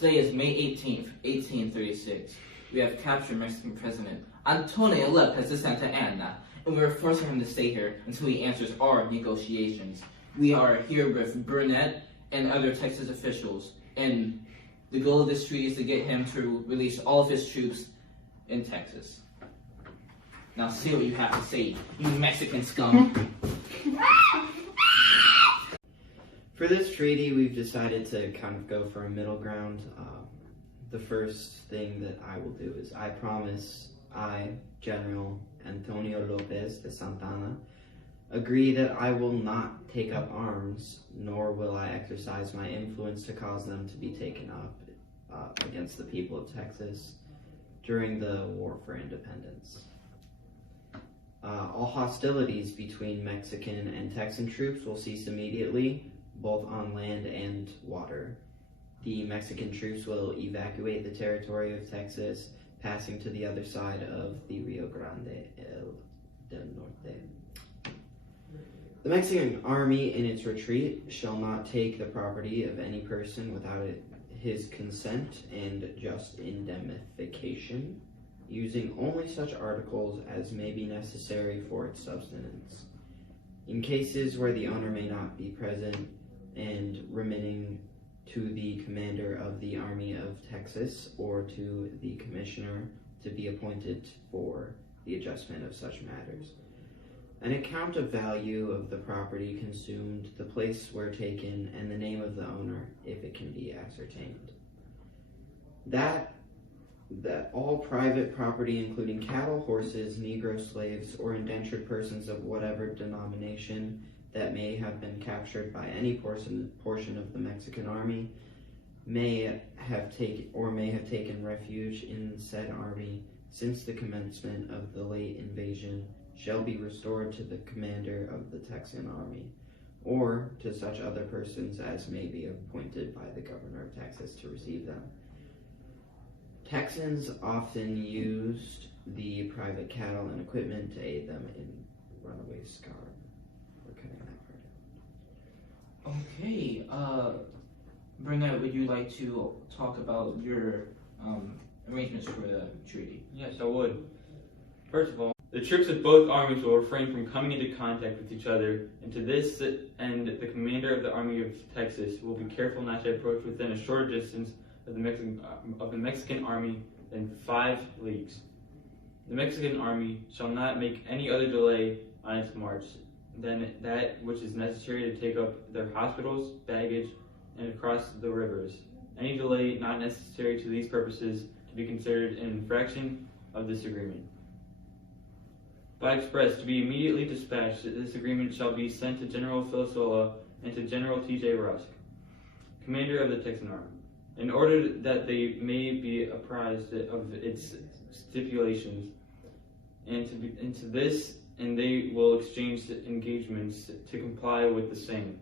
Today is May 18th, 1836. We have captured Mexican President Antonio Lopez de Santa Anna, and we are forcing him to stay here until he answers our negotiations. We are here with Burnett and other Texas officials, and the goal of this treaty is to get him to release all of his troops in Texas. Now see what you have to say, you Mexican scum. For this treaty, we've decided to kind of go for a middle ground. The first thing that I will do is I promise I, General Antonio Lopez de Santa Anna, agree that I will not take up arms, nor will I exercise my influence to cause them to be taken up against the people of Texas during the War for Independence. All hostilities between Mexican and Texan troops will cease immediately, both on land and water. The Mexican troops will evacuate the territory of Texas, passing to the other side of the Rio Grande del Norte. The Mexican army in its retreat shall not take the property of any person without his consent and just indemnification, using only such articles as may be necessary for its sustenance. In cases where the owner may not be present, and remitting to the commander of the Army of Texas or to the commissioner to be appointed for the adjustment of such matters. An account of value of the property consumed, the place where taken, and the name of the owner, if it can be ascertained. That all private property, including cattle, horses, Negro slaves, or indentured persons of whatever denomination that may have been captured by any portion of the Mexican army, may have taken refuge in said army since the commencement of the late invasion, shall be restored to the commander of the Texan army, or to such other persons as may be appointed by the governor of Texas to receive them. Texans often used the private cattle and equipment to aid them in runaway scar. We're cutting that part out. Okay, Burnett, would you like to talk about your arrangements for the treaty? Yes, I would. First of all, the troops of both armies will refrain from coming into contact with each other, and to this end, the commander of the Army of Texas will be careful not to approach within a shorter distance of the Mexican army than 5 leagues. The Mexican army shall not make any other delay on its march than that which is necessary to take up their hospitals, baggage, and across the rivers. Any delay not necessary to these purposes to be considered an infraction of this agreement. By express to be immediately dispatched, this agreement shall be sent to General Filasola and to General T.J. Rusk, commander of the Texan Army, in order that they may be apprised of its stipulations, and they will exchange engagements to comply with the same.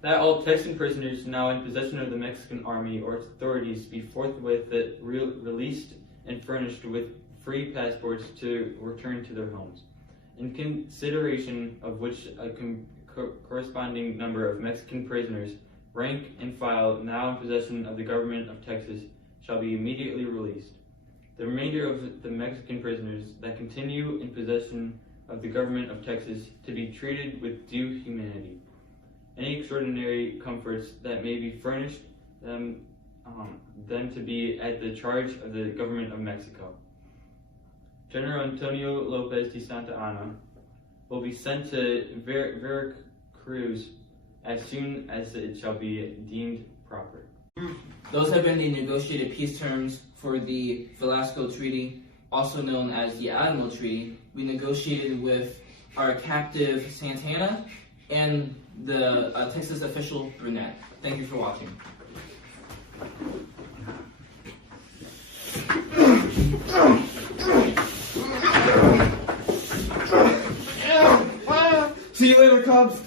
That all Texan prisoners now in possession of the Mexican army or its authorities be forthwith released and furnished with free passports to return to their homes, in consideration of which a corresponding number of Mexican prisoners, rank and file, now in possession of the government of Texas, shall be immediately released. The remainder of the Mexican prisoners that continue in possession of the government of Texas to be treated with due humanity. Any extraordinary comforts that may be furnished them to be at the charge of the government of Mexico. General Antonio Lopez de Santa Anna will be sent to Veracruz as soon as it shall be deemed proper. Those have been the negotiated peace terms for the Velasco Treaty, also known as the Alamo Treaty. We negotiated with our captive Santana and the Texas official Burnett. Thank you for watching. See you later, Cubs.